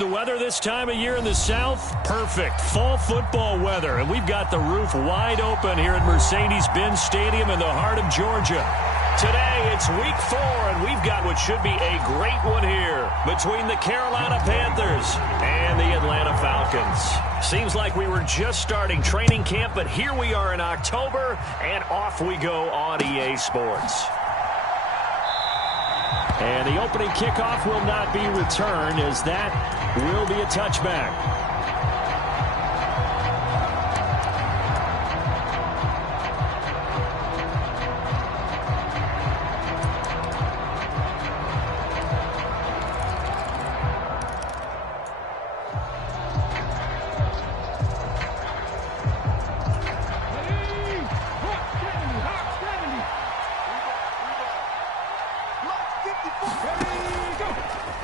The weather this time of year in the South, perfect. Fall football weather, and we've got the roof wide open here at Mercedes-Benz Stadium in the heart of Georgia. Today, it's week 4, and we've got what should be a great one here between the Carolina Panthers and the Atlanta Falcons. Seems like we were just starting training camp, but here we are in October, and off we go on EA Sports. And the opening kickoff will not be returned, as that will be a touchback.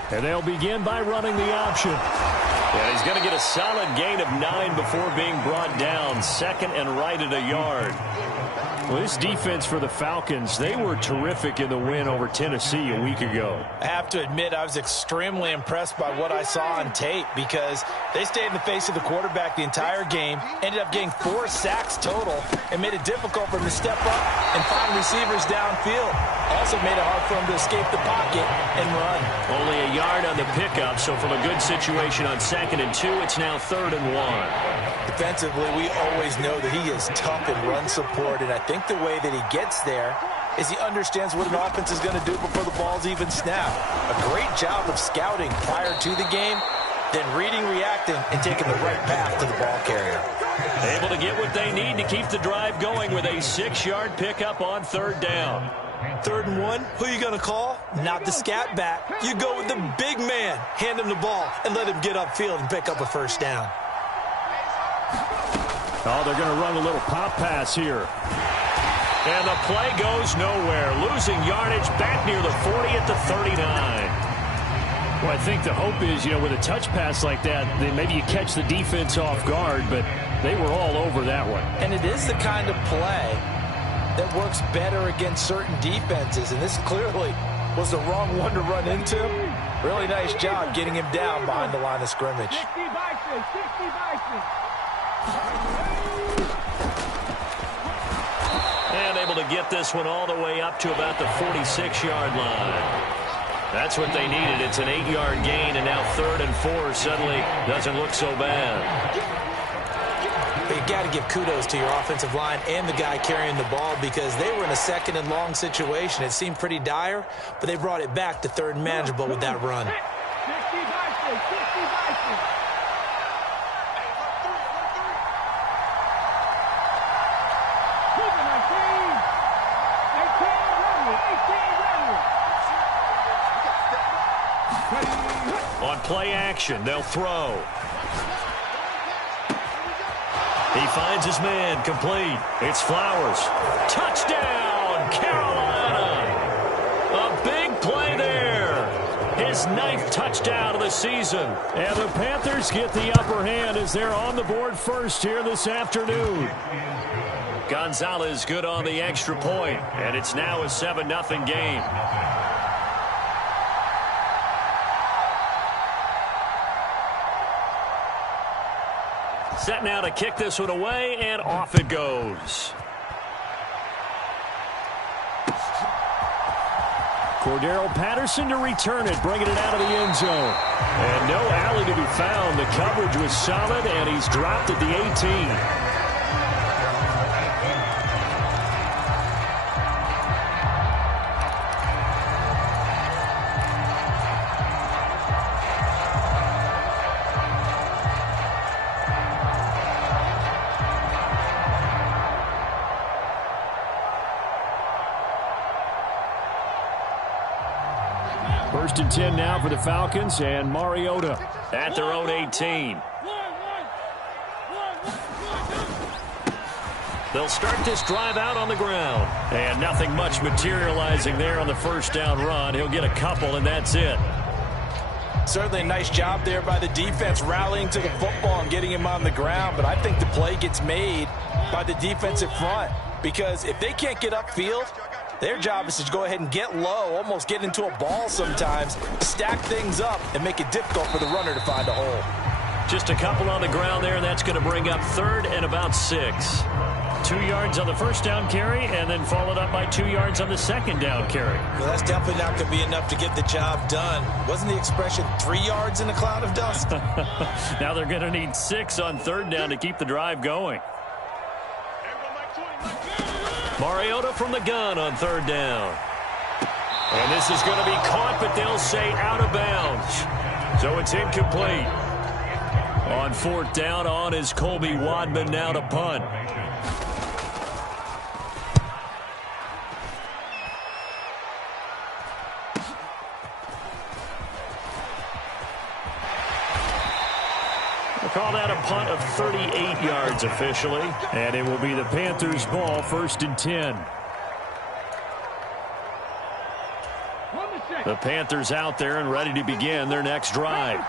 And they'll begin by running the option. Yeah, he's going to get a solid gain of 9 before being brought down. Second and right at a yard. Well, this defense for the Falcons, they were terrific in the win over Tennessee a week ago. I have to admit, I was extremely impressed by what I saw on tape because they stayed in the face of the quarterback the entire game, ended up getting 4 sacks total, and made it difficult for him to step up and find receivers downfield. Also made it hard for him to escape the pocket and run. Only a yard on the pickup, so from a good situation on 2nd and 2, it's now 3rd and 1. Defensively, we always know that he is tough in run support, and I think the way that he gets there is he understands what an offense is going to do before the ball's even snapped. A great job of scouting prior to the game, then reading, reacting, and taking the right path to the ball carrier. Able to get what they need to keep the drive going with a 6-yard pickup on 3rd down. 3rd and 1, who you going to call? Not the scat back. You go with the big man. Hand him the ball and let him get upfield and pick up a 1st down. Oh, they're going to run a little pop pass here. And the play goes nowhere. Losing yardage back near the 40 at the 39. Well, I think the hope is, with a touch pass like that, then maybe you catch the defense off guard, but they were all over that one. And it is the kind of play that works better against certain defenses, and this clearly was the wrong one to run into. Really nice job getting him down behind the line of scrimmage. And able to get this one all the way up to about the 46-yard line. That's what they needed. It's an 8-yard gain, and now 3rd and 4 suddenly doesn't look so bad. But you got to give kudos to your offensive line and the guy carrying the ball because they were in a 2nd and long situation. It seemed pretty dire, but they brought it back to 3rd and manageable with that run. On play action, they'll throw. He finds his man, complete. It's Flowers. Touchdown, Carolina! A big play there. His 9th touchdown of the season. And the Panthers get the upper hand as they're on the board first here this afternoon. Gonzalez good on the extra point, and it's now a 7-0 game. Set now to kick this one away, and off it goes. Cordero Patterson to return it, bringing it out of the end zone. And no alley to be found. The coverage was solid, and he's dropped at the 18. First and 10 now for the Falcons, and Mariota at their own 18. They'll start this drive out on the ground. And nothing much materializing there on the 1st down run. He'll get a couple, and that's it. Certainly a nice job there by the defense rallying to the football and getting him on the ground. But I think the play gets made by the defensive front. Because if they can't get upfield, Their job is to go ahead and get low, almost get into a ball sometimes, stack things up, and make it difficult for the runner to find a hole. Just a couple on the ground there, and that's going to bring up 3rd and about 6. 2 yards on the first down carry, and then followed up by 2 yards on the second down carry. Well, that's definitely not going to be enough to get the job done. Wasn't the expression 3 yards in a cloud of dust? Now they're going to need 6 on 3rd down to keep the drive going. Mariota from the gun on 3rd down. And this is going to be caught, but they'll say out of bounds. So it's incomplete. On 4th down, on is Colby Wadman now to punt. Call that a punt of 38 yards officially. And it will be the Panthers' ball, 1st and 10. The Panthers out there and ready to begin their next drive.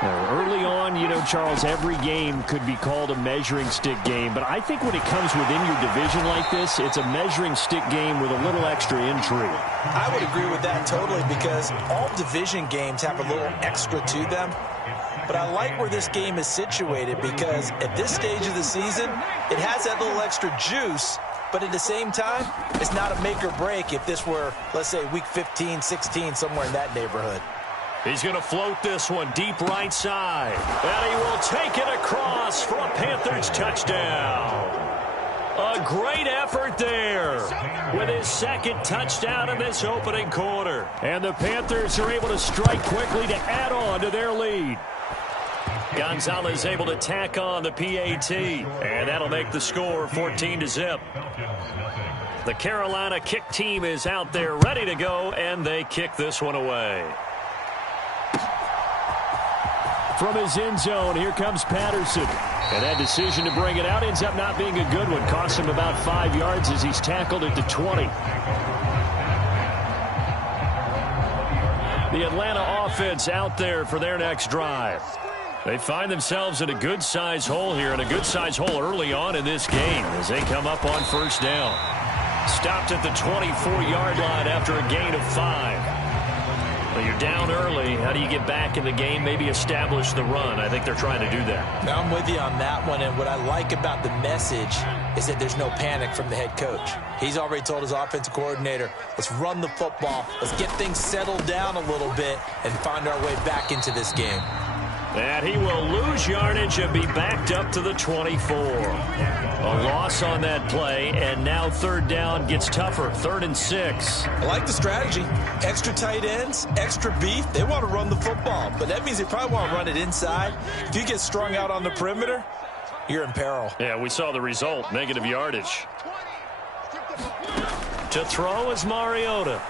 Now, early on, you know, Charles, every game could be called a measuring stick game. But I think when it comes within your division like this, it's a measuring stick game with a little extra intrigue. I would agree with that totally, because all division games have a little extra to them. But I like where this game is situated, because at this stage of the season, it has that little extra juice. But at the same time, it's not a make or break if this were, let's say, week 15, 16, somewhere in that neighborhood. He's going to float this one deep right side. And he will take it across for a Panthers touchdown. A great effort there with his 2nd touchdown in this opening quarter. And the Panthers are able to strike quickly to add on to their lead. Gonzalez able to tack on the PAT, and that'll make the score 14-0. The Carolina kick team is out there ready to go, and they kick this one away. From his end zone, here comes Patterson. And that decision to bring it out ends up not being a good one. Costs him about 5 yards as he's tackled at the 20. The Atlanta offense out there for their next drive. They find themselves in a good-size hole here, and a good-size hole early on in this game as they come up on 1st down. Stopped at the 24-yard line after a gain of 5. Well, you're down early. How do you get back in the game, maybe establish the run? I think they're trying to do that. Now, I'm with you on that one, and what I like about the message is that there's no panic from the head coach. He's already told his offensive coordinator, let's run the football, let's get things settled down a little bit and find our way back into this game. And he will lose yardage and be backed up to the 24. A loss on that play, and now 3rd down gets tougher. 3rd and 6. I like the strategy. Extra tight ends, extra beef. They want to run the football, but that means they probably want to run it inside. If you get strung out on the perimeter, you're in peril. Yeah, we saw the result, negative yardage. To throw is Mariota.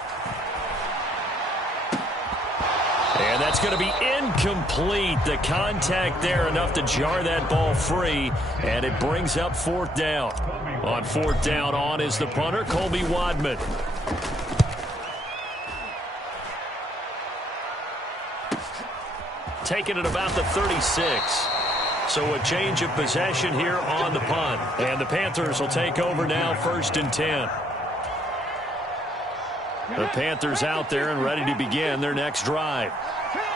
And that's going to be incomplete. The contact there enough to jar that ball free, and it brings up 4th down. On 4th down, on is the punter, Colby Wadman. Taking it about the 36. So a change of possession here on the punt. And the Panthers will take over now, 1st and 10. The Panthers out there and ready to begin their next drive.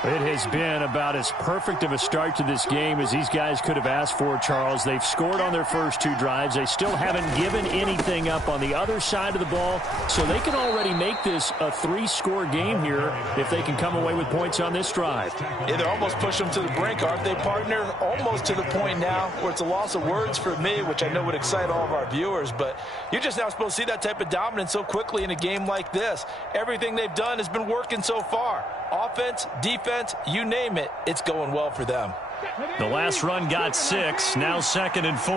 It has been about as perfect of a start to this game as these guys could have asked for, Charles. They've scored on their first 2 drives. They still haven't given anything up on the other side of the ball, so they can already make this a 3-score game here if they can come away with points on this drive. Yeah, they're almost pushing them to the brink, aren't they, partner? Almost to the point now where it's a loss of words for me, which I know would excite all of our viewers, but you're just now supposed to see that type of dominance so quickly in a game like this. Everything they've done has been working so far. Offense, defense, you name it, it's going well for them. The last run got 6, now 2nd and 4.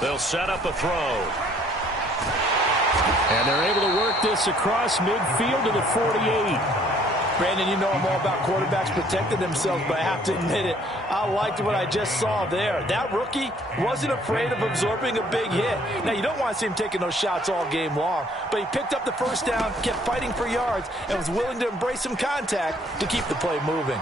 They'll set up a throw. And they're able to work this across midfield to the 48. Brandon, you know I'm all about quarterbacks protecting themselves, but I have to admit it, I liked what I just saw there. That rookie wasn't afraid of absorbing a big hit. Now, you don't want to see him taking those shots all game long, but he picked up the 1st down, kept fighting for yards, and was willing to embrace some contact to keep the play moving.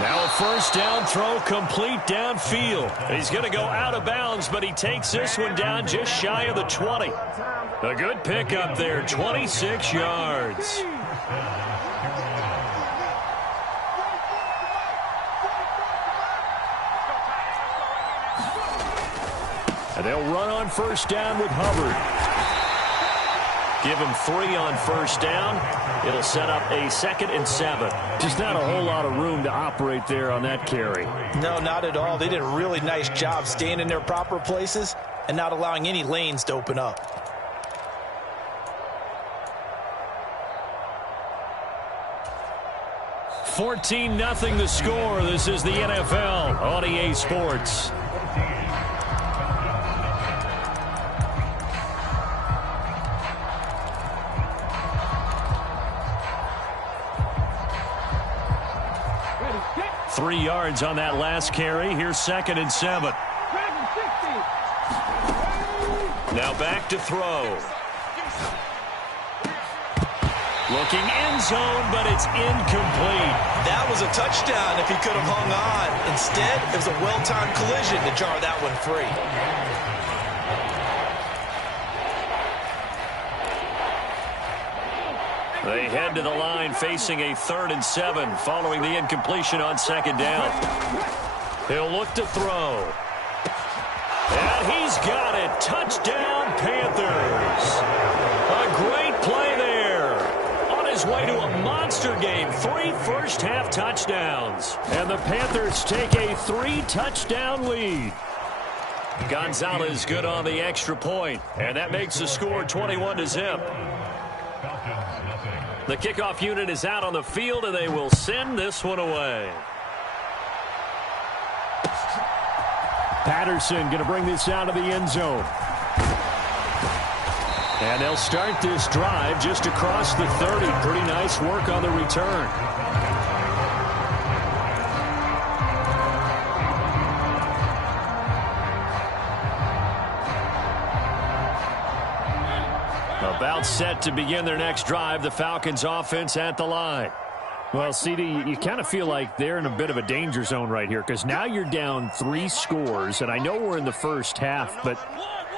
Now a first down throw complete downfield. He's going to go out of bounds, but he takes this one down just shy of the 20. A good pickup there, 26 yards. And they'll run on first down with Hubbard. Give him 3 on first down. It'll set up a 2nd and 7. Just not a whole lot of room to operate there on that carry. No, not at all. They did a really nice job staying in their proper places and not allowing any lanes to open up. $14-0 the score. This is the NFL on EA Sports. Three yards on that last carry. Here's 2nd and 7. Now back to throw. Looking end zone, but it's incomplete. That was a touchdown if he could have hung on. Instead, it was a well-timed collision to jar that one free. They head to the line facing a 3rd and 7 following the incompletion on 2nd down. He'll look to throw. And he's got it. Touchdown, Panthers. A great play there. On his way to a monster game. 3 first-half touchdowns. And the Panthers take a 3-touchdown lead. Gonzalez good on the extra point. And that makes the score 21-0. The kickoff unit is out on the field, and they will send this one away. Patterson going to bring this out of the end zone. And they'll start this drive just across the 30. Pretty nice work on the return. About set to begin their next drive. The Falcons offense at the line. Well, CD, you kind of feel like they're in a bit of a danger zone right here because now you're down 3 scores, and I know we're in the first half, but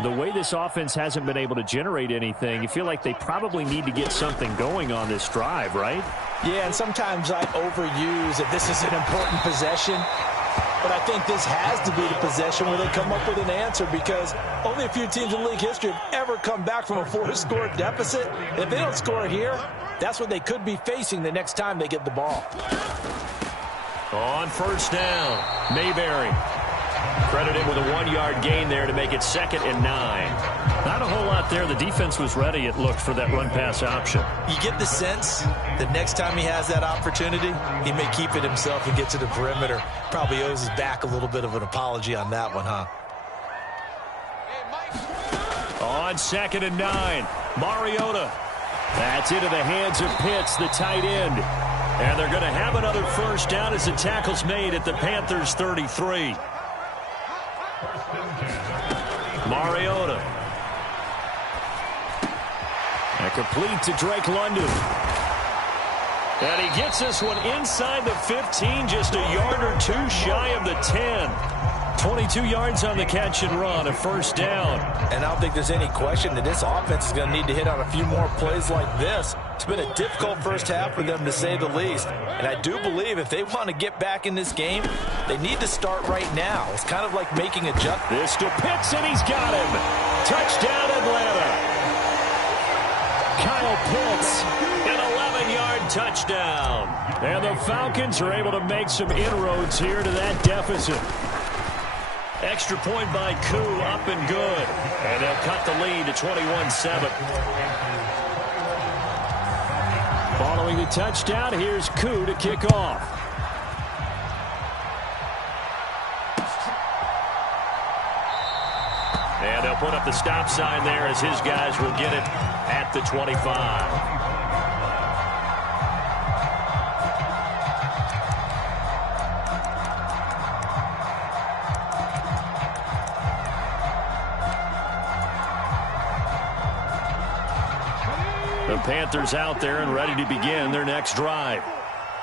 the way this offense hasn't been able to generate anything, you feel like they probably need to get something going on this drive, right? Yeah, and sometimes I overuse if this is an important possession. But I think this has to be the possession where they come up with an answer because only a few teams in league history have ever come back from a 4-score deficit. And if they don't score here, that's what they could be facing the next time they get the ball. On first down, Mayberry. Credited with a 1-yard gain there to make it 2nd and 9. Not a whole lot there. The defense was ready, it looked, for that run-pass option. You get the sense that next time he has that opportunity, he may keep it himself and get to the perimeter. Probably owes his back a little bit of an apology on that one, huh? On 2nd and 9, Mariota. That's into the hands of Pitts, the tight end. And they're going to have another first down as the tackle's made at the Panthers' 33. Mariota. And complete to Drake London. And he gets this one inside the 15, just a yard or 2 shy of the 10. 22 yards on the catch and run, a first down. And I don't think there's any question that this offense is going to need to hit on a few more plays like this. It's been a difficult first half for them, to say the least. And I do believe if they want to get back in this game, they need to start right now. It's kind of like making a jump. This to Pitts, and he's got him. Touchdown, Atlanta. Kyle Pitts, an 11-yard touchdown. And the Falcons are able to make some inroads here to that deficit. Extra point by Koo, up and good. And they'll cut the lead to 21-7. Following the touchdown, here's Koo to kick off. And they'll put up the stop sign there as his guys will get it at the 25. The Panthers out there and ready to begin their next drive.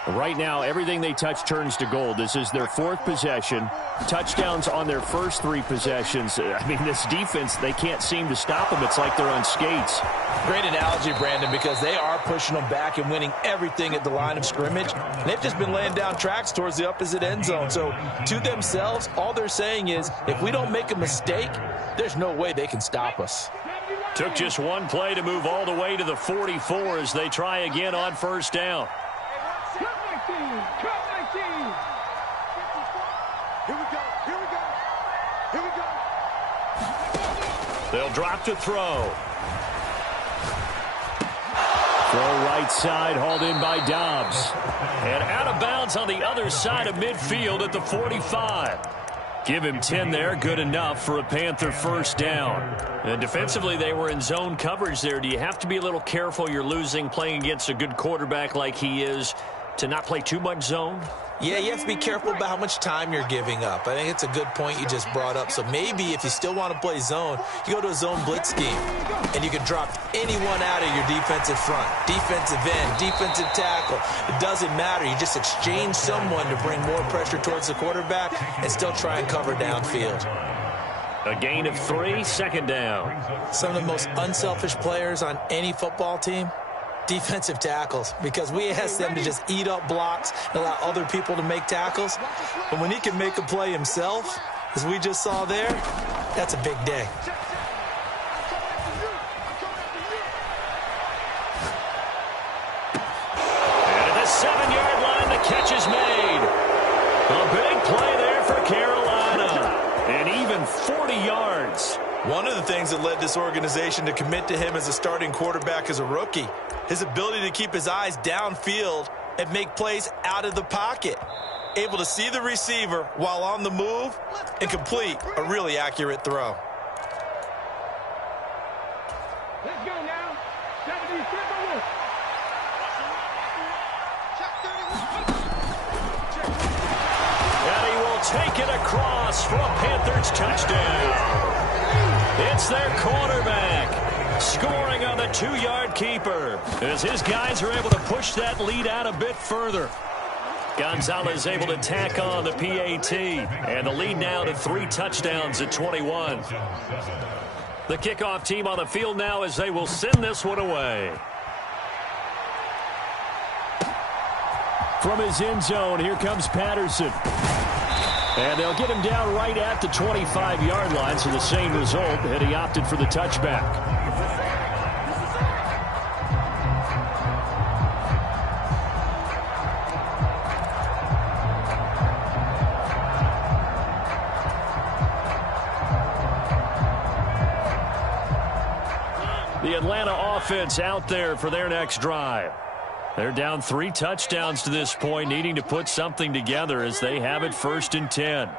Right now, everything they touch turns to gold. This is their 4th possession. Touchdowns on their first 3 possessions. I mean, this defense, they can't seem to stop them. It's like they're on skates. Great analogy, Brandon, because they are pushing them back and winning everything at the line of scrimmage. And they've just been laying down tracks towards the opposite end zone. So to themselves, all they're saying is, if we don't make a mistake, there's no way they can stop us. Took just one play to move all the way to the 44 as they try again on first down. They'll drop to throw. Throw right side, hauled in by Dobbs. And out of bounds on the other side of midfield at the 45. Give him 10 there, good enough for a Panther first down. And defensively, they were in zone coverage there. Do you have to be a little careful? You're losing, playing against a good quarterback like he is, to not play too much zone? Yeah, you have to be careful about how much time you're giving up. I think it's a good point you just brought up. So maybe if you still want to play zone, you go to a zone blitz scheme, and you can drop anyone out of your defensive front, defensive end, defensive tackle. It doesn't matter. You just exchange someone to bring more pressure towards the quarterback and still try and cover downfield. A gain of 3, second down. Some of the most unselfish players on any football team, defensive tackles, because we ask them to just eat up blocks and allow other people to make tackles. But when he can make a play himself, as we just saw there, that's a big day. And at the 7-yard line, the catch is made. A big play there for Carolina. And even 40 yards. One of the things that led this organization to commit to him as a starting quarterback as a rookie, his ability to keep his eyes downfield and make plays out of the pocket. Able to see the receiver while on the move and complete a really accurate throw. Let's go now. 77. And he will take it across for a Panthers touchdown. It's their quarterback scoring on the 2-yard keeper as his guys are able to push that lead out a bit further. Gonzalez able to tack on the PAT, and the lead now to 3 touchdowns at 21. The kickoff team on the field now as they will send this one away. From his end zone, here comes Patterson. And they'll get him down right at the 25-yard line, so the same result, and he opted for the touchback. The Atlanta offense out there for their next drive. They're down 3 touchdowns to this point, needing to put something together as they have it 1st and 10.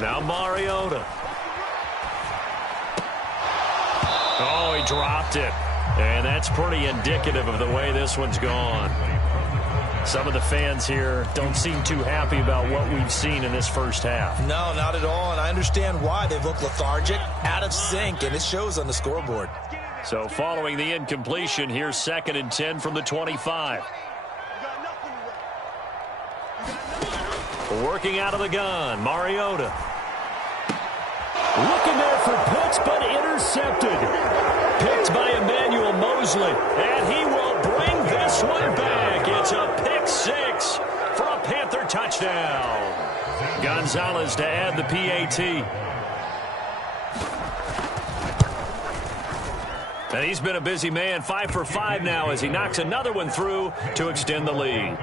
Now Mariota. Oh, he dropped it. And that's pretty indicative of the way this one's gone. Some of the fans here don't seem too happy about what we've seen in this first half. No, not at all, and I understand why. They've looked lethargic, out of sync, and it shows on the scoreboard. So following the incompletion, here's 2nd and 10 from the 25. Working out of the gun, Mariota. Looking there for Pitts, but intercepted. Picked by Emmanuel Mosley, and he will bring this one back. It's a pick 6 for a Panther touchdown. Gonzalez to add the PAT. And he's been a busy man, 5 for 5 now as he knocks another one through to extend the lead.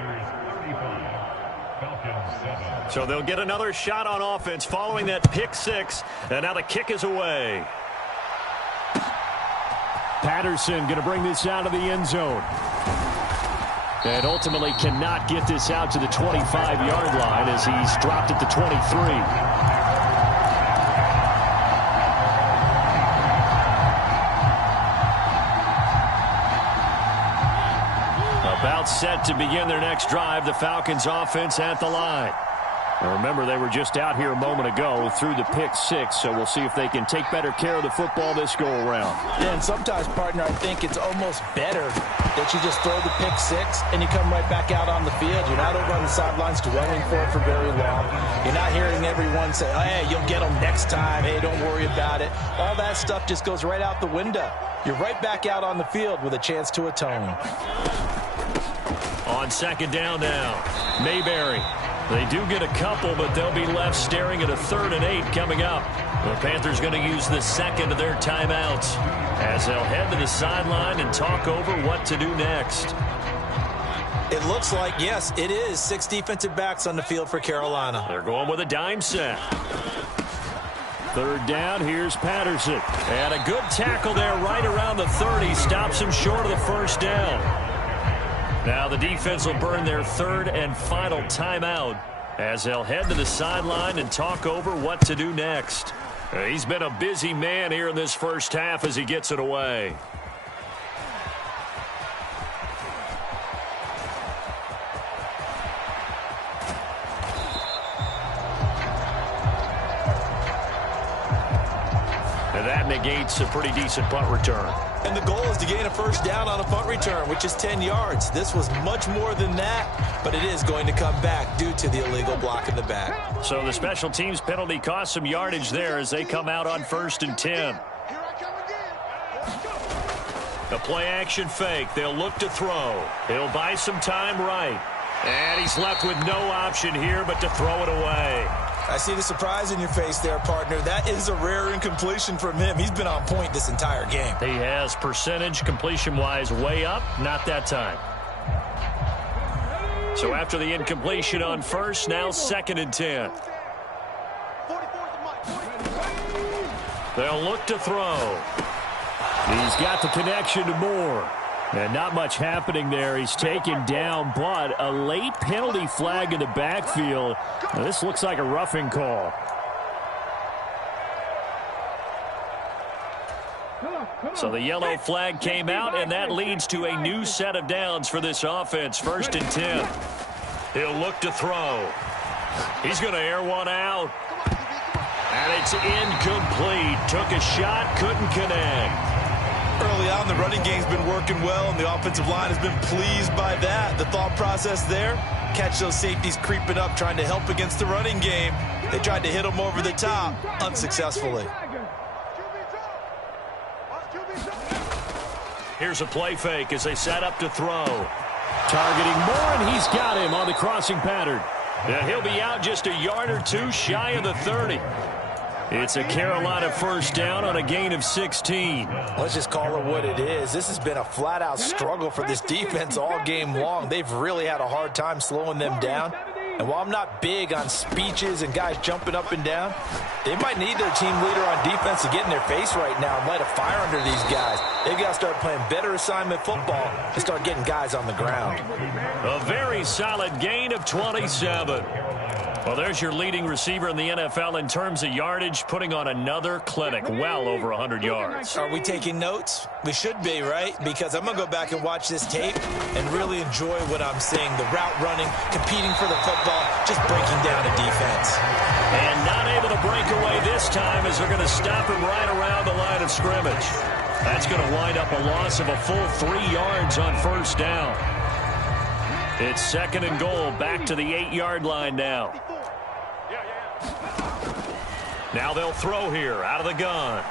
So they'll get another shot on offense following that pick 6, and now the kick is away. Patterson going to bring this out of the end zone. And ultimately cannot get this out to the 25-yard line as he's dropped at the 23. About set to begin their next drive. The Falcons offense at the line. Now remember, they were just out here a moment ago through the pick six, so we'll see if they can take better care of the football this go-around. Yeah, and sometimes, partner, I think it's almost better that you just throw the pick six and you come right back out on the field. You're not over on the sidelines dwelling for it for very long. You're not hearing everyone say, oh, hey, you'll get them next time. Hey, don't worry about it. All that stuff just goes right out the window. You're right back out on the field with a chance to atone. On second down now, Mayberry. They do get a couple, but they'll be left staring at a 3rd and 8 coming up. The Panthers going to use the second of their timeouts as they'll head to the sideline and talk over what to do next. It looks like, yes, it is 6 defensive backs on the field for Carolina. They're going with a dime set. 3rd down, here's Patterson. And a good tackle there right around the 30. Stops him short of the first down. Now the defense will burn their 3rd and final timeout as they'll head to the sideline and talk over what to do next. He's been a busy man here in this first half as he gets it away. And that negates a pretty decent punt return. And the goal is to gain a first down on a punt return, which is 10 yards. This was much more than that, but it is going to come back due to the illegal block in the back. So the special teams penalty cost some yardage there as they come out on 1st and 10. The play action fake. They'll look to throw. He'll buy some time right. And he's left with no option here but to throw it away. I see the surprise in your face there, partner. That is a rare incompletion from him. He's been on point this entire game. He has percentage completion-wise way up. Not that time. So after the incompletion on 1st, now 2nd and 10. They'll look to throw. He's got the connection to Moore. And not much happening there. He's taken down, but a late penalty flag in the backfield. Now, this looks like a roughing call. So the yellow flag came out, and that leads to a new set of downs for this offense. 1st and 10. He'll look to throw. He's going to air one out. And it's incomplete. Took a shot, couldn't connect. Early on, the running game's been working well, and the offensive line has been pleased by that. The thought process there, catch those safeties creeping up, trying to help against the running game. They tried to hit them over the top, unsuccessfully. Here's a play fake as they set up to throw. Targeting Moore, and he's got him on the crossing pattern. And he'll be out just a yard or two shy of the 30. It's a Carolina first down on a gain of 16. Let's just call it what it is. This has been a flat-out struggle for this defense all game long. They've really had a hard time slowing them down. And while I'm not big on speeches and guys jumping up and down, they might need their team leader on defense to get in their face right now and light a fire under these guys. They've got to start playing better assignment football and start getting guys on the ground. A very solid gain of 27. Well, there's your leading receiver in the NFL in terms of yardage, putting on another clinic, well over 100 yards. Are we taking notes? We should be, right? Because I'm going to go back and watch this tape and really enjoy what I'm seeing. The route running, competing for the football, just breaking down a defense. And not able to break away this time as they're going to stop him right around the line of scrimmage. That's going to wind up a loss of a full 3 yards on first down. It's 2nd and goal, back to the 8-yard line now. Now they'll throw here out of the gun.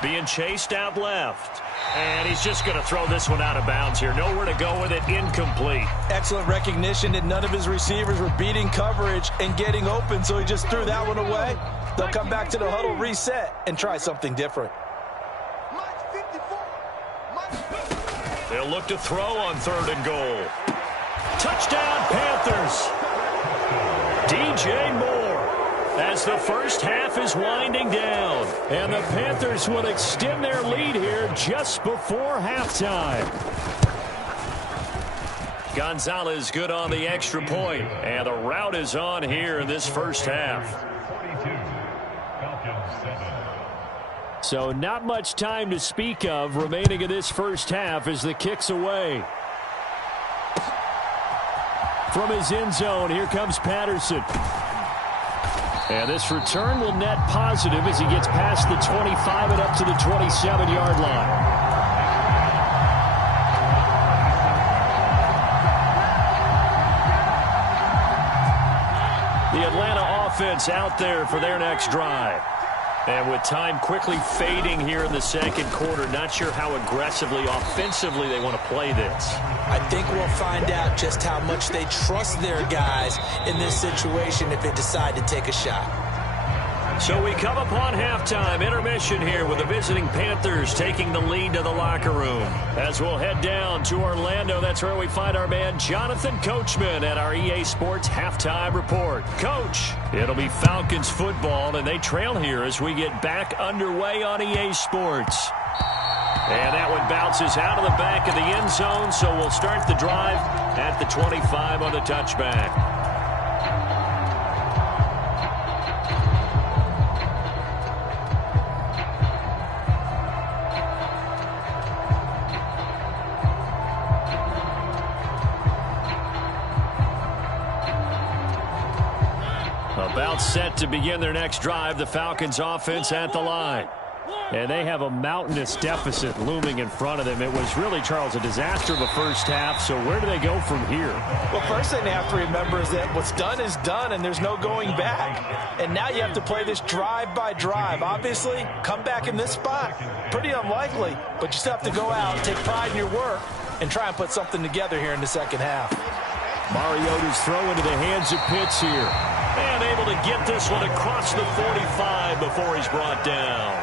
Being chased out left. And he's just going to throw this one out of bounds here. Nowhere to go with it. Incomplete. Excellent recognition that none of his receivers were beating coverage and getting open, so he just threw that one away. They'll come back to the huddle, reset, and try something different. They'll look to throw on 3rd and goal. Touchdown, Panthers. DJ Moore. As the first half is winding down. And the Panthers will extend their lead here just before halftime. Gonzalez good on the extra point. And the route is on here in this first half. So not much time to speak of remaining in this first half as the kick's away. From his end zone, here comes Patterson. And this return will net positive as he gets past the 25 and up to the 27-yard line. The Atlanta offense out there for their next drive. And with time quickly fading here in the second quarter, not sure how aggressively, offensively they want to play this. I think we'll find out just how much they trust their guys in this situation if they decide to take a shot. So we come upon halftime, intermission here with the visiting Panthers taking the lead to the locker room. As we'll head down to Orlando, that's where we find our man Jonathan Coachman at our EA Sports Halftime Report. Coach, it'll be Falcons football, and they trail here as we get back underway on EA Sports. And that one bounces out of the back of the end zone, so we'll start the drive at the 25 on the touchback. About set to begin their next drive, the Falcons offense at the line. And they have a mountainous deficit looming in front of them. It was really, Charles, a disaster of a first half. So where do they go from here? Well, first thing they have to remember is that what's done is done, and there's no going back. And now you have to play this drive by drive. Obviously, come back in this spot, pretty unlikely. But you still have to go out, take pride in your work, and try and put something together here in the second half. Mariota's throw into the hands of Pitts here. And able to get this one across the 45 before he's brought down.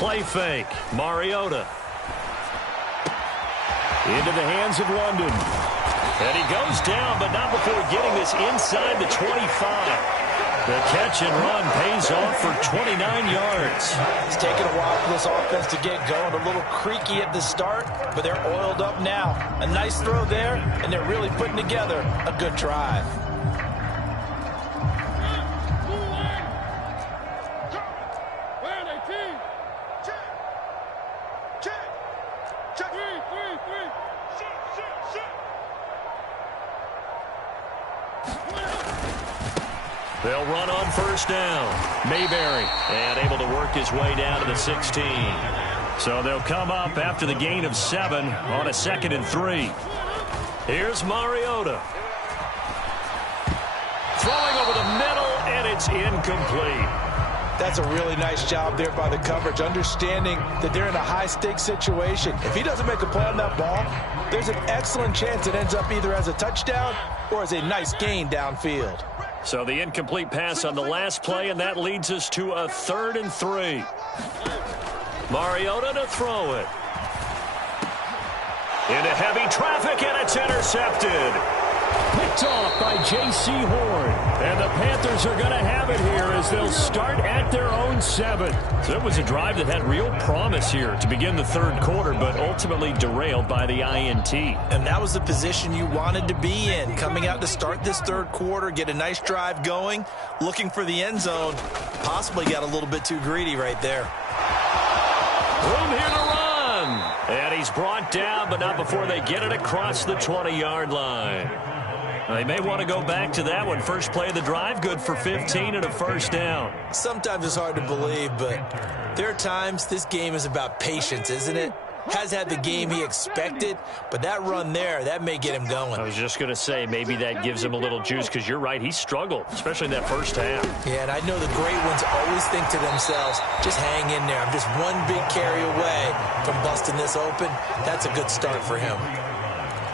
Play fake. Mariota. Into the hands of London. And he goes down, but not before getting this inside the 25. The catch and run pays off for 29 yards. It's taken a while for this offense to get going. A little creaky at the start, but they're oiled up now. A nice throw there, and they're really putting together a good drive. They'll run on first down. Mayberry, and able to work his way down to the 16. So they'll come up after the gain of 7 on a 2nd and 3. Here's Mariota. Throwing over the middle, and it's incomplete. That's a really nice job there by the coverage, understanding that they're in a high-stakes situation. If he doesn't make a play on that ball, there's an excellent chance it ends up either as a touchdown or as a nice gain downfield. So the incomplete pass on the last play, and that leads us to a 3rd and 3. Mariota to throw it. Into heavy traffic, and it's intercepted. Picked off by J.C. Horn. And the Panthers are going to have it here as they'll start at their own 7. So it was a drive that had real promise here to begin the 3rd quarter, but ultimately derailed by the INT. And that was the position you wanted to be in, coming out to start this 3rd quarter, get a nice drive going, looking for the end zone. Possibly got a little bit too greedy right there. Room here to run. And he's brought down, but not before they get it across the 20-yard line. They may want to go back to that one. First play of the drive, good for 15 and a first down. Sometimes it's hard to believe, but there are times this game is about patience, isn't it? Has had the game he expected, but that run there, that may get him going. I was just going to say, maybe that gives him a little juice, because you're right, he struggled, especially in that first half. Yeah, and I know the great ones always think to themselves, just hang in there. I'm just one big carry away from busting this open. That's a good start for him.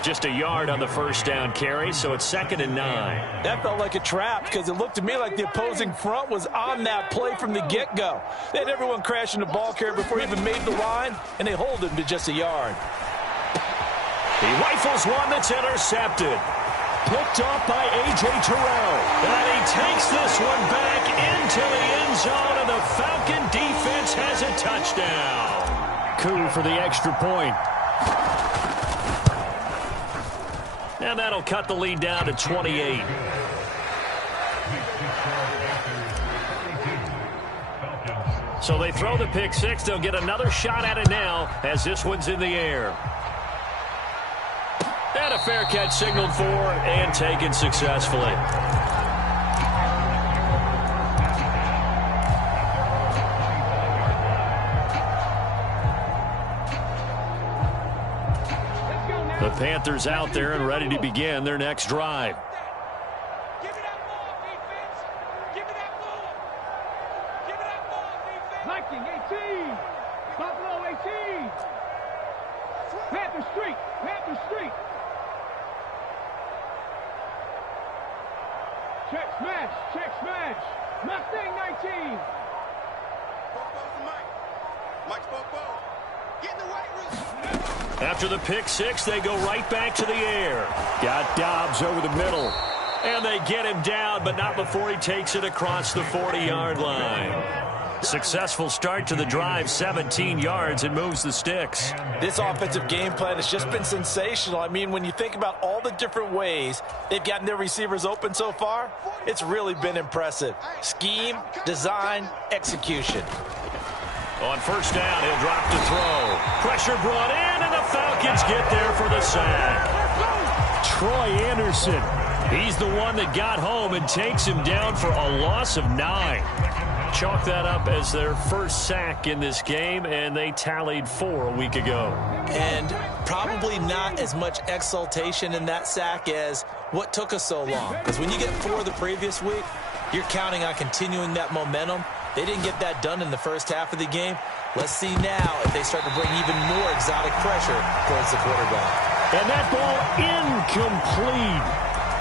Just a yard on the first down carry, so it's 2nd and 9. That felt like a trap because it looked to me like the opposing front was on that play from the get-go. They had everyone crashing the ball carrier before he even made the line, and they hold him to just a yard. He rifles one that's intercepted. Picked off by A.J. Terrell. And he takes this one back into the end zone, and the Falcon defense has a touchdown. Coup for the extra point. And that'll cut the lead down to 28. So they throw the pick six. They'll get another shot at it now as this one's in the air. And a a fair catch signaled for and taken successfully. The Panthers out there and ready to begin their next drive. Give me that ball, defense. Give me that ball. Give me that ball, defense. Viking 18. Buffalo 18. Panther Street. Panther Street. Check smash. Check smash. Mustang 19. Mike's Bobo. Get in the white room. After the pick six, they go right back to the air. Got Dobbs over the middle. And they get him down, but not before he takes it across the 40-yard line. Successful start to the drive, 17 yards, and moves the sticks. This offensive game plan has just been sensational. I mean, when you think about all the different ways they've gotten their receivers open so far, it's really been impressive. Scheme, design, execution. On first down, he'll drop to throw. Pressure brought in, and the Falcons get there for the sack. Troy Anderson, he's the one that got home and takes him down for a loss of 9. Chalk that up as their first sack in this game, and they tallied 4 a week ago. And probably not as much exultation in that sack as what took us so long. Because when you get 4 the previous week, you're counting on continuing that momentum. They didn't get that done in the first half of the game. Let's see now if they start to bring even more exotic pressure towards the quarterback. And that ball incomplete.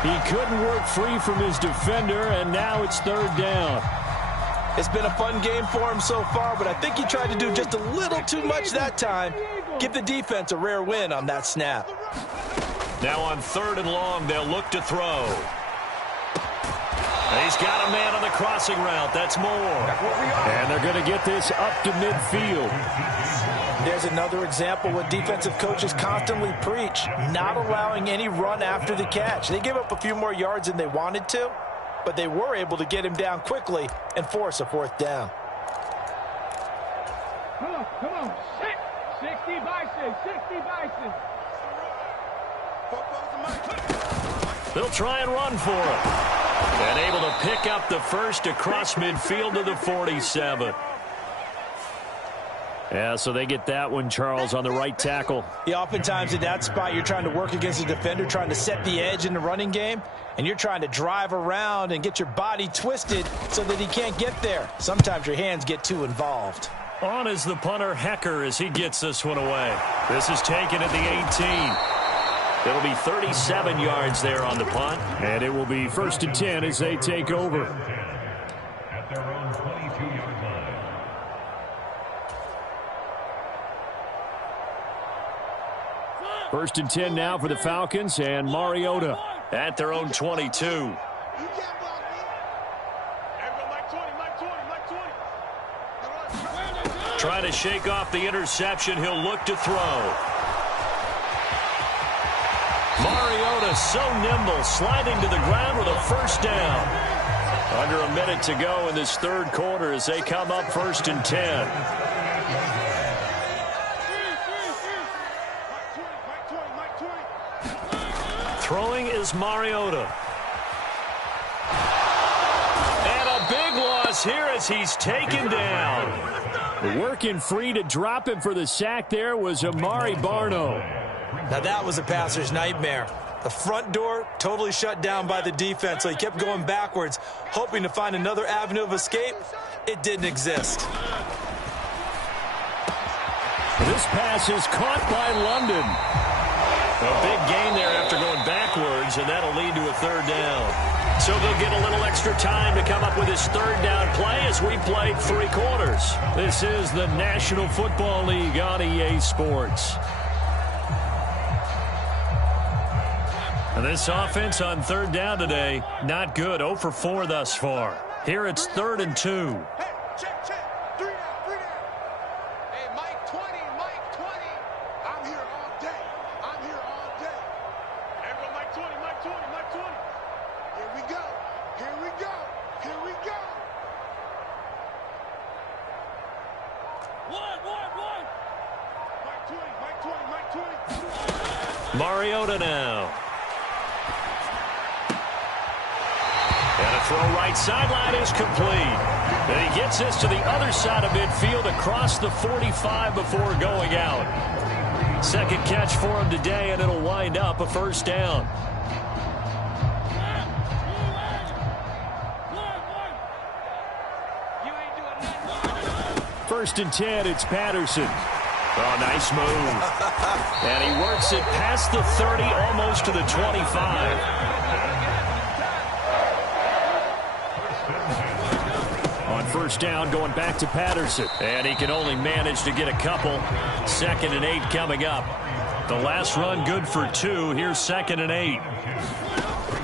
He couldn't work free from his defender, and now it's third down. It's been a fun game for him so far, but I think he tried to do just a little too much that time. Give the defense a rare win on that snap. Now on third and long, they'll look to throw. He's got a man on the crossing route. That's Moore. And they're going to get this up to midfield. There's another example what defensive coaches constantly preach, not allowing any run after the catch. They gave up a few more yards than they wanted to, but they were able to get him down quickly and force a fourth down. Come on. 60 Bison. 60 Bison. They'll try and run for it. And able to pick up the first across midfield to the 47. Yeah, so they get that one, Charles, on the right tackle. Yeah, oftentimes in that spot, you're trying to work against a defender, trying to set the edge in the running game, and you're trying to drive around and get your body twisted so that he can't get there. Sometimes your hands get too involved. On is the punter, Hecker, as he gets this one away. This is taken at the 18. It'll be 37 yards there on the punt, and it will be first and 10 as they take over. At their own 22-yard line. First and 10 now for the Falcons, and Mariota at their own 22. Trying to shake off the interception. He'll look to throw. Mariota so nimble, sliding to the ground with a first down. Under a minute to go in this third quarter as they come up first and 10. Throwing is Mariota. And a big loss here as he's taken down. Working free to drop him for the sack there was Amari Barno. Now that was a passer's nightmare. The front door totally shut down by the defense, so he kept going backwards, hoping to find another avenue of escape. It didn't exist. This pass is caught by London. A big gain there after going backwards, and that'll lead to a third down. So they'll get a little extra time to come up with his third down play as we played 3 quarters. This is the National Football League on EA Sports. And this offense on third down today, not good. 0 for 4 thus far. Here it's 3rd and 2. Check. 3 down. Hey, Mike 20. I'm here all day. Everyone, Mike 20. Here we go. One. Mike 20. Mariota now. And a throw right sideline is complete. And he gets this to the other side of midfield across the 45 before going out. Second catch for him today, and it'll wind up a first down. First and 10, it's Patterson. Oh, nice move. And he works it past the 30, almost to the 25. On first down, going back to Patterson. And he can only manage to get a couple. 2nd and 8 coming up. The last run good for 2. Here's 2nd and 8.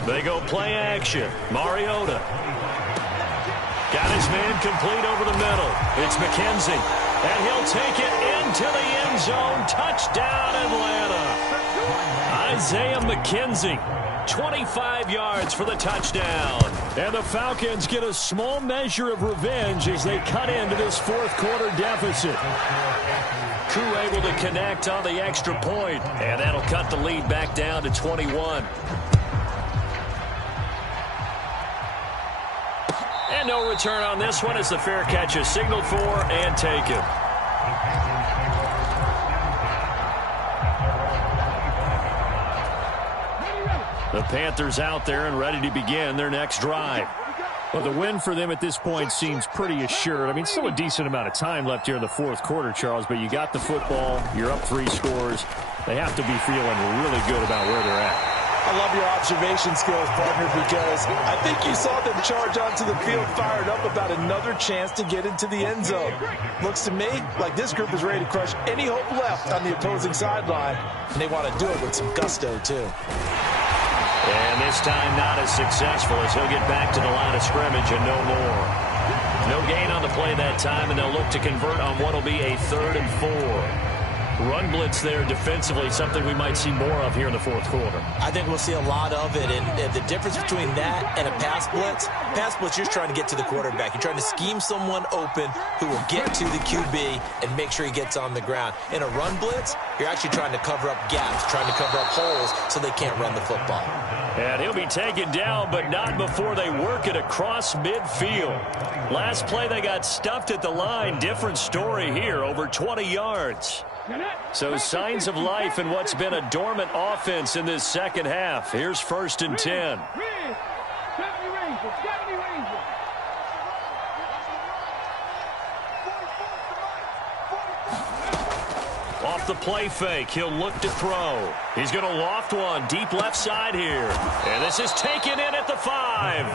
They go play action. Mariota. Got his man complete over the middle. It's McKenzie. And he'll take it into the end zone. Touchdown, Atlanta. Isaiah McKenzie. 25 yards for the touchdown. And the Falcons get a small measure of revenge as they cut into this fourth quarter deficit. Koo able to connect on the extra point, and that'll cut the lead back down to 21. And no return on this one as the fair catch is signaled for and taken. The Panthers out there and ready to begin their next drive. Well, the win for them at this point seems pretty assured. I mean, still a decent amount of time left here in the fourth quarter, Charles, but you got the football. You're up 3 scores. They have to be feeling really good about where they're at. I love your observation skills, partner, because I think you saw them charge onto the field fired up about another chance to get into the end zone. Looks to me like this group is ready to crush any hope left on the opposing sideline, and they want to do it with some gusto, too. And this time not as successful as he'll get back to the line of scrimmage and no more. No gain on the play that time, and they'll look to convert on what will be a 3rd and 4. Run blitz there defensively, something we might see more of here in the fourth quarter. I think we'll see a lot of it, and the difference between that and a pass blitz, you're trying to get to the quarterback. You're trying to scheme someone open who will get to the QB and make sure he gets on the ground. In a run blitz, you're actually trying to cover up gaps, trying to cover up holes so they can't run the football. And he'll be taken down, but not before they work it across midfield. Last play, they got stuffed at the line. Different story here, over 20 yards. So signs of life in what's been a dormant offense in this second half. Here's 1st and 10. Off the play fake, he'll look to throw. He's going to loft one deep left side here. And this is taken in at the 5.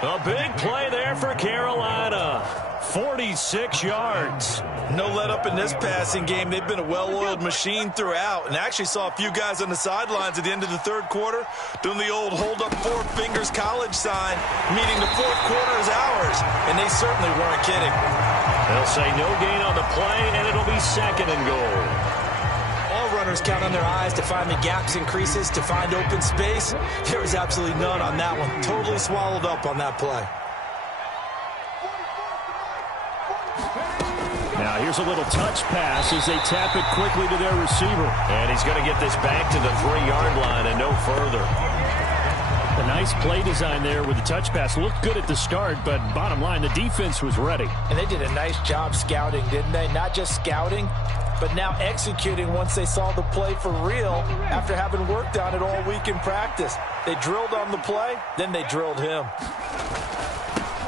A big play there for Carolina. 46 yards. No let up in this passing game. They've been a well-oiled machine throughout, and actually saw a few guys on the sidelines at the end of the third quarter doing the old hold up 4 fingers college sign, meaning the fourth quarter is ours, and they certainly weren't kidding. They'll say no gain on the play, and it'll be 2nd and goal. All runners count on their eyes to find the gaps and creases, to find open space. There was absolutely none on that one. Totally swallowed up on that play. Now here's a little touch pass as they tap it quickly to their receiver. And he's going to get this back to the 3-yard line and no further. A nice play design there with the touch pass. Looked good at the start, but bottom line, the defense was ready. And they did a nice job scouting, didn't they? Not just scouting, but now executing once they saw the play for real after having worked on it all week in practice. They drilled on the play, then they drilled him.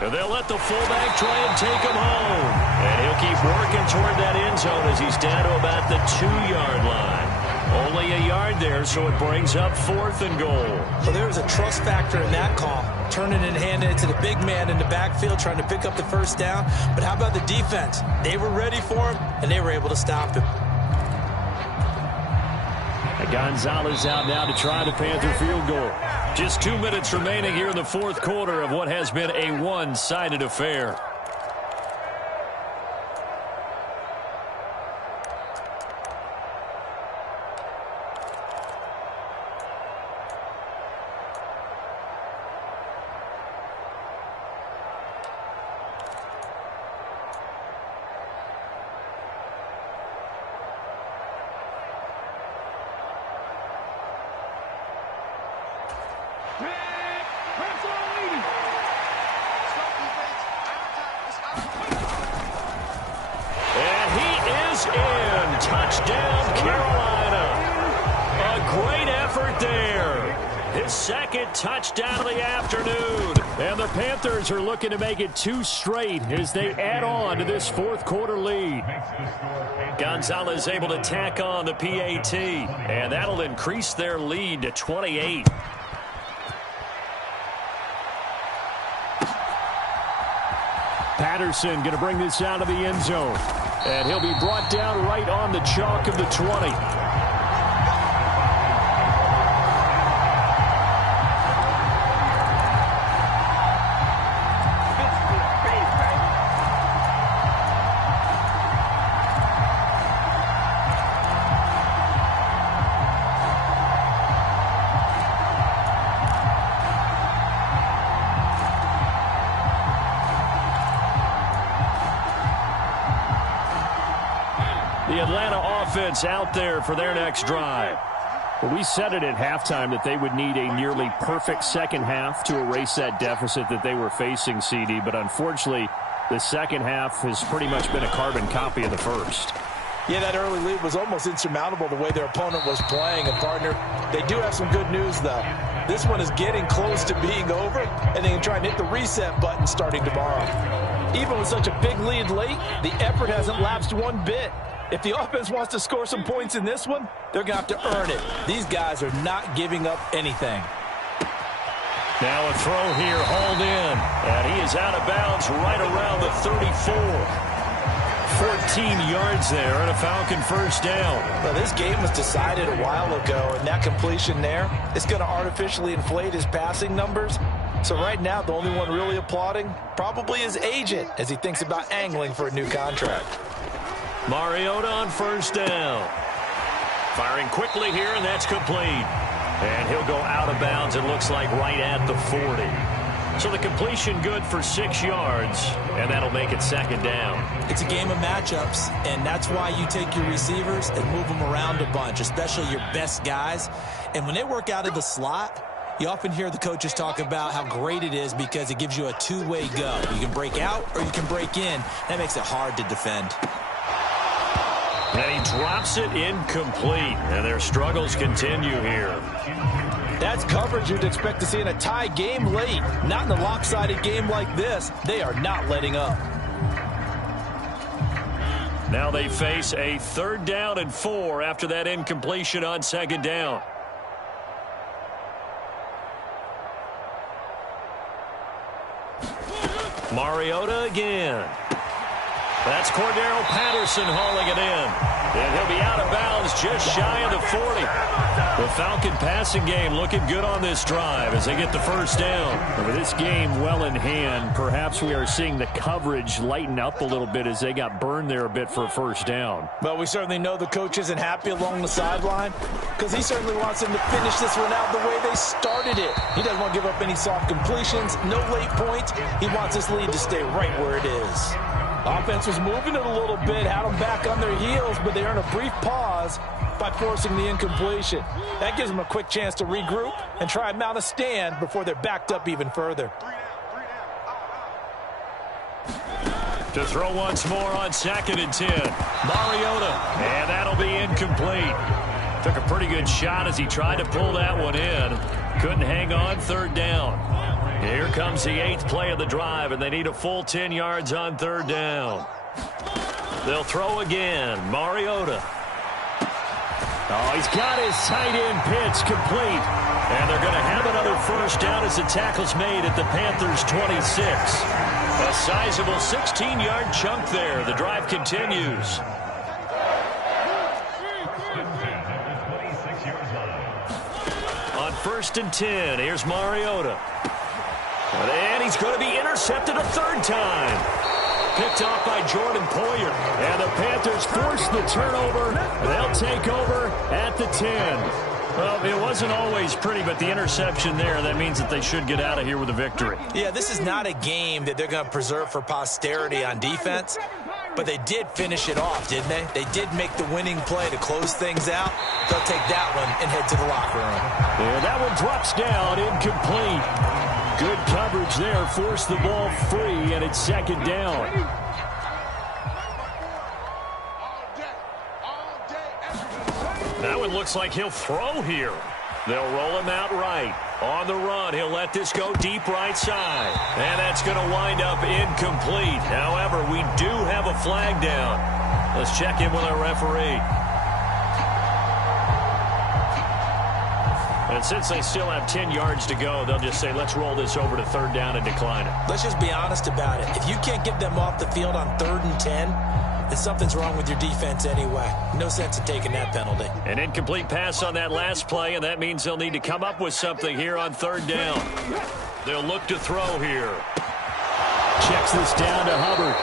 And they'll let the fullback try and take him home. And he'll keep working toward that end zone as he's down to about the 2-yard line. Only a yard there, so it brings up 4th and goal. Well, there's a trust factor in that call. Turning and handing it to the big man in the backfield, trying to pick up the first down. But how about the defense? They were ready for him, and they were able to stop him. Gonzalez out now to try the Panther field goal. Just 2 minutes remaining here in the fourth quarter of what has been a one-sided affair. second touchdown of the afternoon. And the Panthers are looking to make it 2 straight as they add on to this fourth quarter lead. Gonzalez able to tack on the PAT, and that'll increase their lead to 28. Patterson going to bring this out of the end zone. And he'll be brought down right on the chalk of the 20. The Atlanta offense out there for their next drive. Well, we said it at halftime that they would need a nearly perfect second half to erase that deficit that they were facing, CD. But unfortunately, the second half has pretty much been a carbon copy of the first. Yeah, that early lead was almost insurmountable the way their opponent was playing. And, partner, they do have some good news, though. This one is getting close to being over, and they can try and hit the reset button starting tomorrow. Even with such a big lead late, the effort hasn't lapsed one bit. If the offense wants to score some points in this one, they're going to have to earn it. These guys are not giving up anything. Now a throw here, hauled in. And he is out of bounds right around the 34. 14 yards there and a Falcon first down. Well, this game was decided a while ago, and that completion there is going to artificially inflate his passing numbers. So right now, the only one really applauding probably his agent as he thinks about angling for a new contract. Mariota on first down. Firing quickly here, and that's complete. And he'll go out of bounds, it looks like, right at the 40. So the completion good for 6 yards, and that'll make it second down. It's a game of matchups, and that's why you take your receivers and move them around a bunch, especially your best guys. And when they work out of the slot, you often hear the coaches talk about how great it is because it gives you a two-way go. You can break out or you can break in. That makes it hard to defend. And he drops it incomplete, and their struggles continue here. That's coverage you'd expect to see in a tie game late. Not in a lopsided game like this. They are not letting up. Now they face a 3rd down and 4 after that incompletion on second down. Mariota again. That's Cordero Patterson hauling it in. And he'll be out of bounds just shy of the 40. The Falcon passing game looking good on this drive as they get the first down. And with this game well in hand, perhaps we are seeing the coverage lighten up a little bit as they got burned there a bit for a first down. Well, we certainly know the coach isn't happy along the sideline because he certainly wants them to finish this one out the way they started it. He doesn't want to give up any soft completions, no late points. He wants this lead to stay right where it is. Offense was moving it a little bit, had them back on their heels, but they earn a brief pause by forcing the incompletion. That gives them a quick chance to regroup and try and mount a stand before they're backed up even further. To throw once more on 2nd and 10. Mariota, and that'll be incomplete. Took a pretty good shot as he tried to pull that one in. Couldn't hang on, 3rd down. Here comes the 8th play of the drive, and they need a full 10 yards on 3rd down. They'll throw again. Mariota. Oh, he's got his tight end pitch complete. And they're going to have another first down as the tackle's made at the Panthers' 26. A sizable 16-yard chunk there. The drive continues. On 1st and 10, here's Mariota. And he's going to be intercepted a 3rd time. Picked off by Jordan Poyer. And the Panthers force the turnover. They'll take over at the 10. Well, it wasn't always pretty, but the interception there, that means that they should get out of here with a victory. Yeah, this is not a game that they're going to preserve for posterity on defense, but they did finish it off, didn't they? They did make the winning play to close things out. They'll take that one and head to the locker room. And that one drops down, incomplete. Good coverage there, forced the ball free, and it's 2nd down. That one looks like he'll throw here. They'll roll him out right. On the run, he'll let this go deep right side. And that's going to wind up incomplete. However, we do have a flag down. Let's check in with our referee. And since they still have 10 yards to go, they'll just say, let's roll this over to third down and decline it. Let's just be honest about it. If you can't get them off the field on 3rd and 10, then something's wrong with your defense anyway. No sense in taking that penalty. An incomplete pass on that last play, and that means they'll need to come up with something here on 3rd down. They'll look to throw here. Checks this down to Hubbard.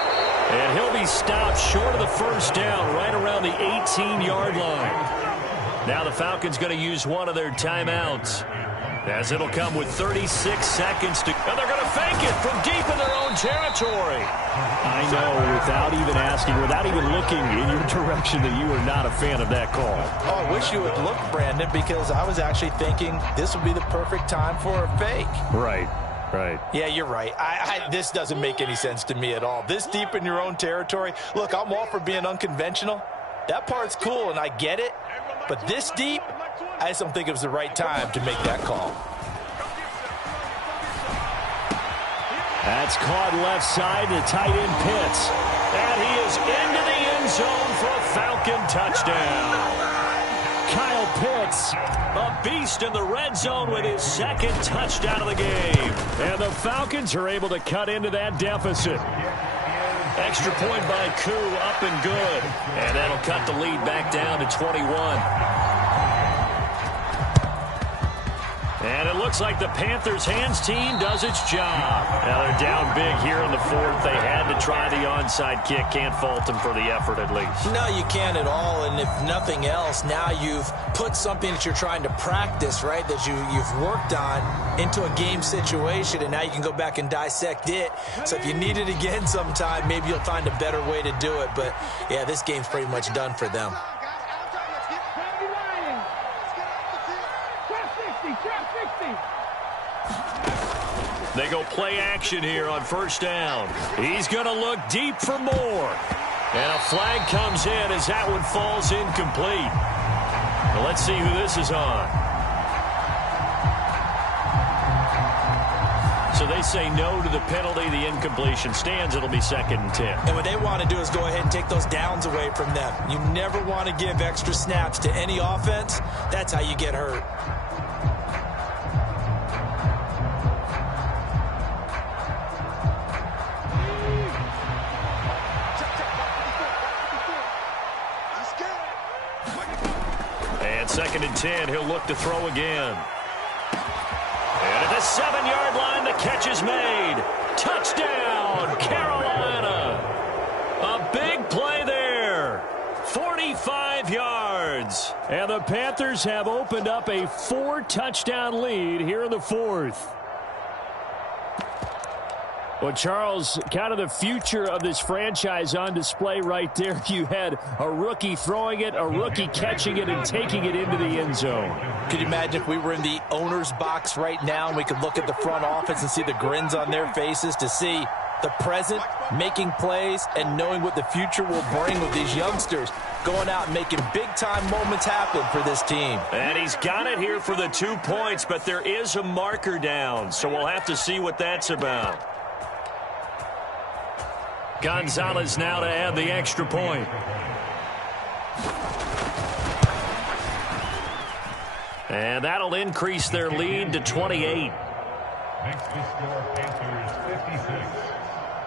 And he'll be stopped short of the 1st down, right around the 18-yard line. Now the Falcons going to use one of their timeouts, as it'll come with 36 seconds to... And they're going to fake it from deep in their own territory. I know, without even asking, without even looking in your direction, that you are not a fan of that call. Oh, I wish you would look, Brandon, because I was actually thinking this would be the perfect time for a fake. Right. Right. Yeah, you're right. This doesn't make any sense to me at all. This deep in your own territory. Look, I'm all for being unconventional. That part's cool, and I get it. But this deep, I just don't think it was the right time to make that call. That's caught left side to tight end Pitts. And he is into the end zone for a Falcon touchdown. Kyle Pitts, a beast in the red zone with his 2nd touchdown of the game. And the Falcons are able to cut into that deficit. Extra point by Koo, up and good. And that'll cut the lead back down to 21. And it looks like the Panthers' hands team does its job. Now they're down big here in the 4th. They had to try the onside kick. Can't fault them for the effort at least. No, you can't at all. And if nothing else, now you've put something that you're trying to practice, right, that you've worked on into a game situation, and now you can go back and dissect it. So if you need it again sometime, maybe you'll find a better way to do it. But, yeah, this game's pretty much done for them. They go play action here on 1st down. He's going to look deep for more. And a flag comes in as that one falls incomplete. Well, let's see who this is on. So they say no to the penalty. The incompletion stands. It'll be 2nd and 10. And what they want to do is go ahead and take those downs away from them. You never want to give extra snaps to any offense. That's how you get hurt. And 2nd and 10, he'll look to throw again. And at the 7-yard line, the catch is made. Touchdown, Carolina. A big play there. 45 yards. And the Panthers have opened up a 4-touchdown lead here in the 4th. Well, Charles, kind of the future of this franchise on display right there. You had a rookie throwing it, a rookie catching it, and taking it into the end zone. Could you imagine if we were in the owner's box right now and we could look at the front office and see the grins on their faces, to see the present making plays and knowing what the future will bring with these youngsters going out and making big-time moments happen for this team. And he's got it here for the 2 points, but there is a marker down, so we'll have to see what that's about. Gonzalez now to add the extra point. And that'll increase their lead to 28. Makes the score Panthers 56,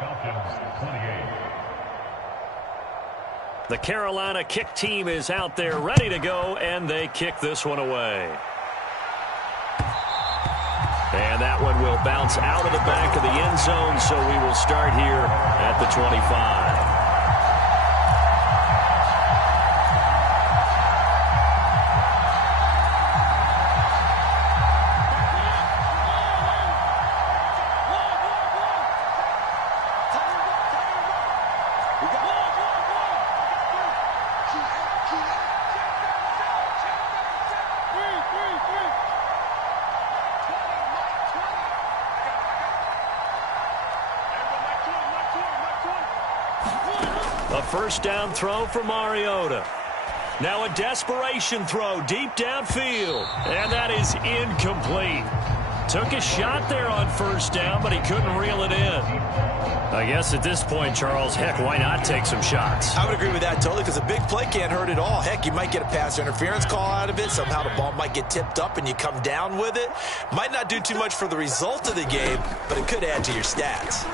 Falcons 28. The Carolina kick team is out there ready to go, and they kick this one away. And that one will bounce out of the back of the end zone, so we will start here at the 25. A first down throw for Mariota. Now a desperation throw deep downfield. And that is incomplete. Took a shot there on first down, but he couldn't reel it in. I guess at this point, Charles, heck, why not take some shots? I would agree with that totally because a big play can't hurt at all. Heck, you might get a pass interference call out of it. Somehow the ball might get tipped up and you come down with it. Might not do too much for the result of the game, but it could add to your stats.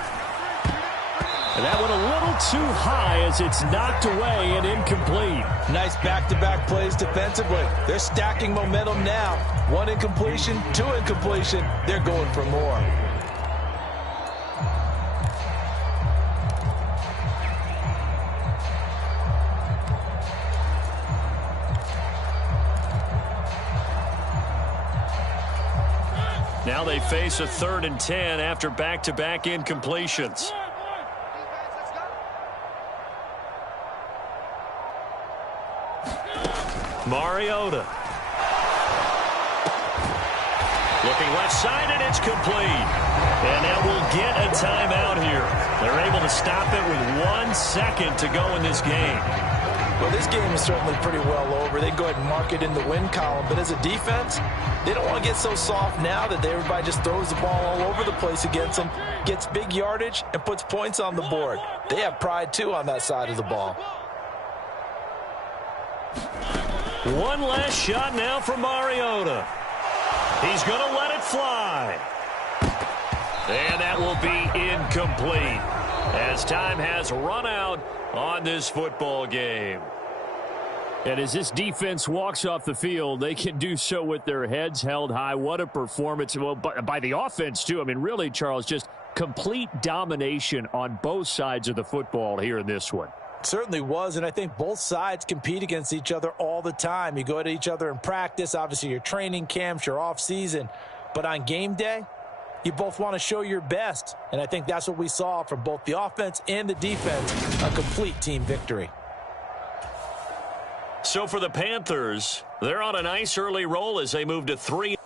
And that went a little too high as it's knocked away and incomplete. Nice back-to-back plays defensively. They're stacking momentum now. 1 incompletion, 2 incompletion. They're going for more. Now they face a 3rd and 10 after back-to-back incompletions. Mariota. Looking left side, and it's complete. And that will get a timeout here. They're able to stop it with 1 second to go in this game. Well, this game is certainly pretty well over. They go ahead and mark it in the win column. But as a defense, they don't want to get so soft now that everybody just throws the ball all over the place against them, gets big yardage, and puts points on the board. They have pride, too, on that side of the ball. One last shot now for Mariota. He's going to let it fly. And that will be incomplete as time has run out on this football game. And as this defense walks off the field, they can do so with their heads held high. What a performance. Well, by the offense, too. I mean, really, Charles, just complete domination on both sides of the football here in this one. Certainly was, and I think both sides compete against each other all the time. You go at each other in practice, obviously your training camps, your off-season. But on game day, you both want to show your best. And I think that's what we saw from both the offense and the defense, a complete team victory. So for the Panthers, they're on a nice early roll as they move to 3.